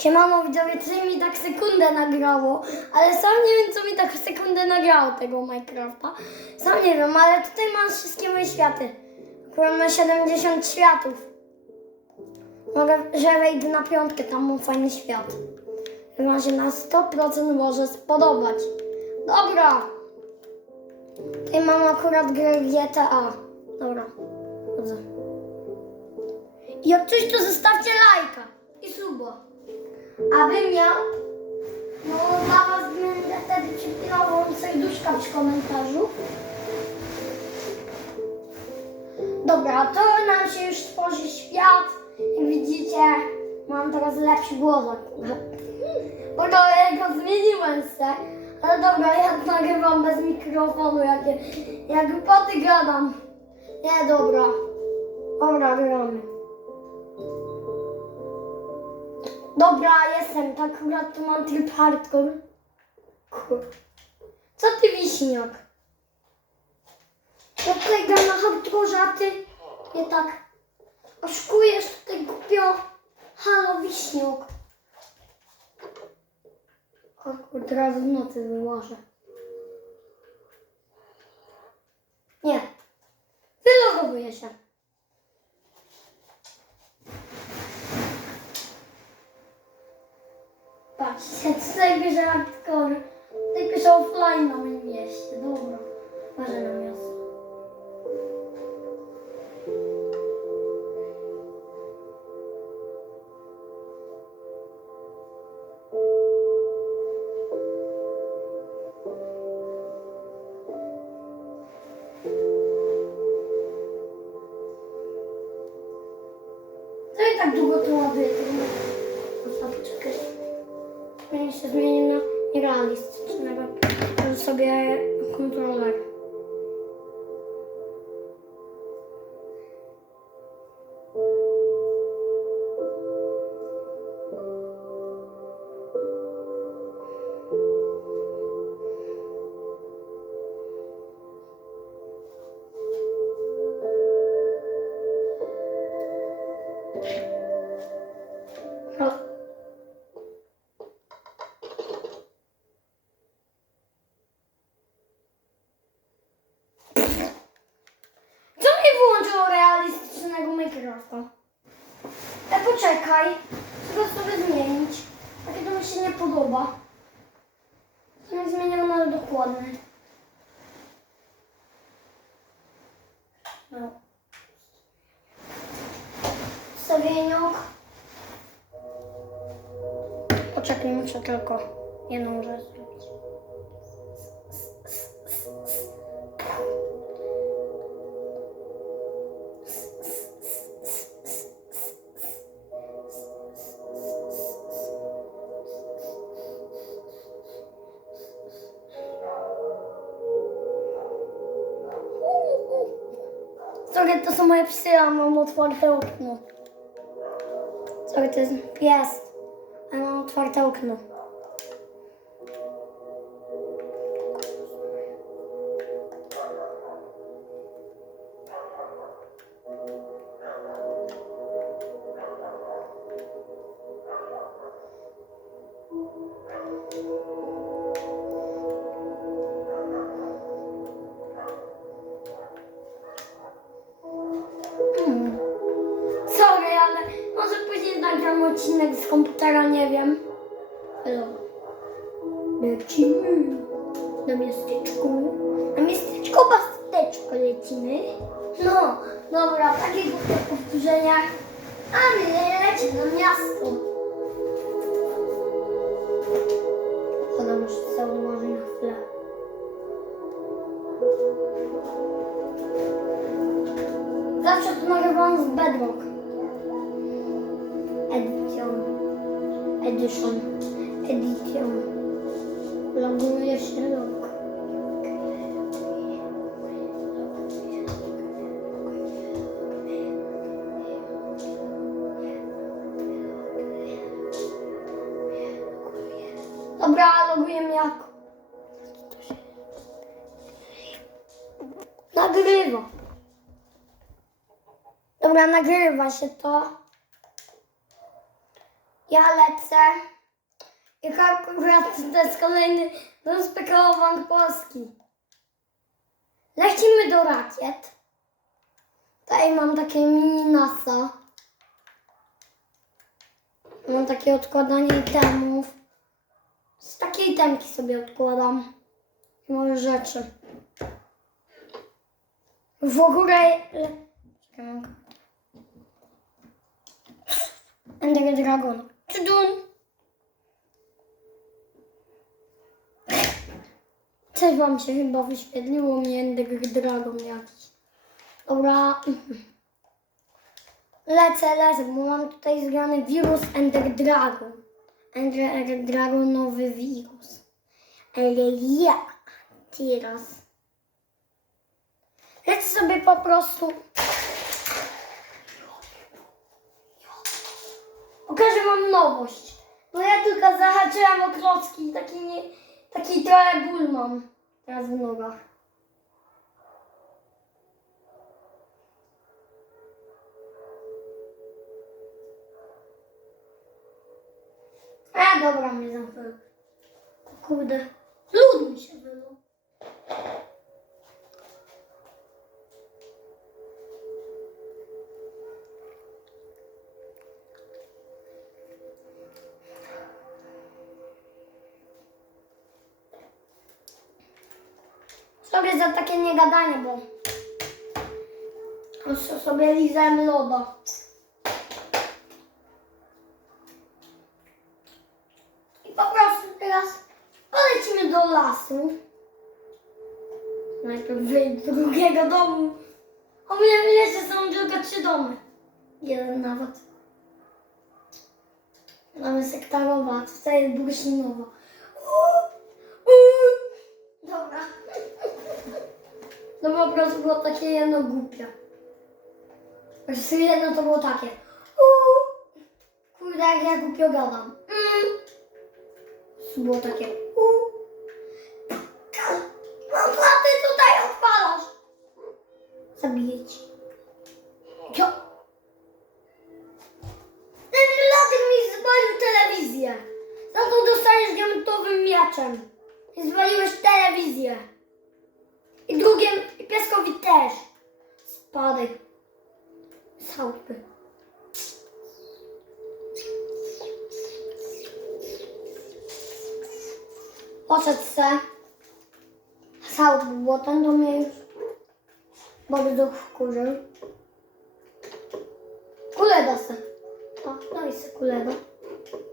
Siemano widzowie, co mi tak sekundę nagrało, ale sam nie wiem co mi tak sekundę nagrało tego Minecrafta. Sam nie wiem, ale tutaj mam wszystkie moje światy. Akurat ma 70 światów. Mogę, że wejdę na piątkę, tam mam fajny świat. Chyba się na 100% może spodobać. Dobra. Tutaj mam akurat grę GTA. Dobra. Chodzę. Jak coś, to zostawcie lajka i suba. Abym miał, no was będę wtedy przypinał wam serduszka w komentarzu. Dobra, to nam się już tworzy świat. Jak widzicie, mam teraz lepszy akurat. Bo to go zmieniłem se. Ale dobra, ja nagrywam bez mikrofonu, jak, jak głupoty gadam. Nie, dobra. Dobra, gramy. Dobra, jestem. Tak akurat tu mam tryb hardcore. Kur. Co ty wiśniak? Ja tutaj gram na hardcore, a ty nie tak oszukujesz tutaj głupio. Halo, wiśniak. O kurde, teraz w nocy wyłożę. Nie. Wylogowuję się. Patrzcie, tutaj bierze hardcore. Tutaj pisze offline na moim mieście. Dobra. Może na miasto. To i tak długo to. Sobie poczekaj. Trzeba sobie zmienić. Takie to mi się nie podoba. Nie zmieniam na dokładny. No. Ustawieniok. Poczekaj, muszę tylko jedną rzecz Sorry, to są moje psy, a mam otwarte okno. Sorry, to jest pies, a mam otwarte okno. Odcinek z komputera, nie wiem. Hello. Lecimy na miasteczku. Na miasteczko basteczko lecimy. No, dobra, takie głupie powtórzenia. A my lecimy na miasto. Mnie jako. Nagrywa. Dobra, nagrywa się to. Ja lecę. I akurat to jest kolejny do Polski. Lecimy do rakiet. Tutaj mam takie mini NASA. Mam takie odkładanie itemów. Z takiej itemki sobie odkładam. Moje rzeczy. W ogóle... Ender Dragon. Tudun. Coś wam się chyba wyświetliło mi Ender Dragon jakiś. Dobra. Lecę, lecę, bo mam tutaj zgrany wirus Ender Dragon. Dragonowy wirus. Ale ja teraz lecę sobie po prostu. Pokażę wam nowość. Bo ja tylko zahaczyłam o klocki taki, nie, taki trochę ból mam teraz w nogach. A dobra, mnie zamknął. Kurde, lód mi się wylał. Sorry za takie niegadanie, bo sobie lizałem loda. Lasu. Najpierw wyjść do drugiego domu. O mnie jeszcze są tylko trzy domy. Jeden nawet. Mamy sektarowa, tutaj jest bursztynowa. Dobra. No po prostu było takie jedno głupie. Znaczy jedno to było takie. Kurde, jak ja głupio gadam. Mm. Było takie. No co ty tutaj odpalasz? Zabiję ci. Jo. Ten latek mi zwalił telewizję. Za to dostaniesz diamentowym mieczem. I zwaliłeś telewizję. I drugim, i pieskowi też. Spadek. Z chałupy. Poszedł se. Bo ten do mnie już bardzo wkurzył. Kuleda se. O, daj se kuleda.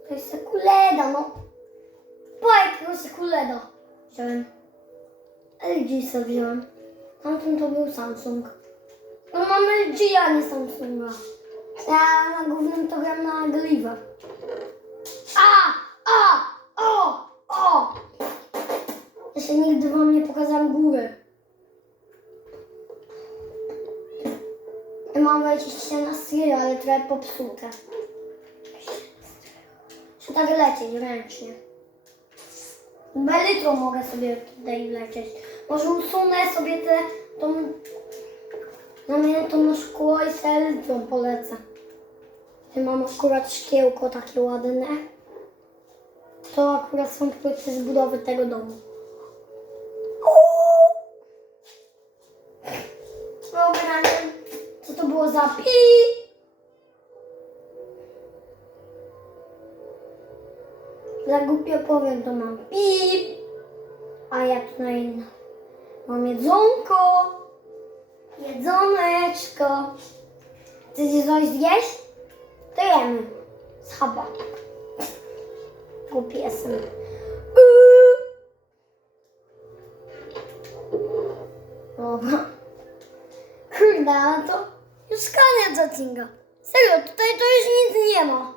Daj se kuleda, no. Po jakiego se kuleda. Wziąłem. LG sobie wziąłem. Tamten to był Samsung. No mam LG, a nie Samsunga. Ja na głównym to gram na Gliwę. A! A! Jeszcze nigdy wam nie pokazałem góry. Mam wejść na stry, ale trochę popsute. Muszę tak lecieć ręcznie. Belitro mogę sobie tutaj lecieć. Może usunę sobie te, tą, na szkło i sobie polecę. Ja mam akurat szkiełko takie ładne. To akurat są płyty z budowy tego domu. Za pi? Za głupio powiem, to mam pip. A ja tutaj mam jedzonko. Jedzoneczko. Chcecie coś zjeść? To jemy. Schaba. Głupi jestem. Dobra. Kurde, to już koniec odcinka. Serio, tutaj to już nic nie ma.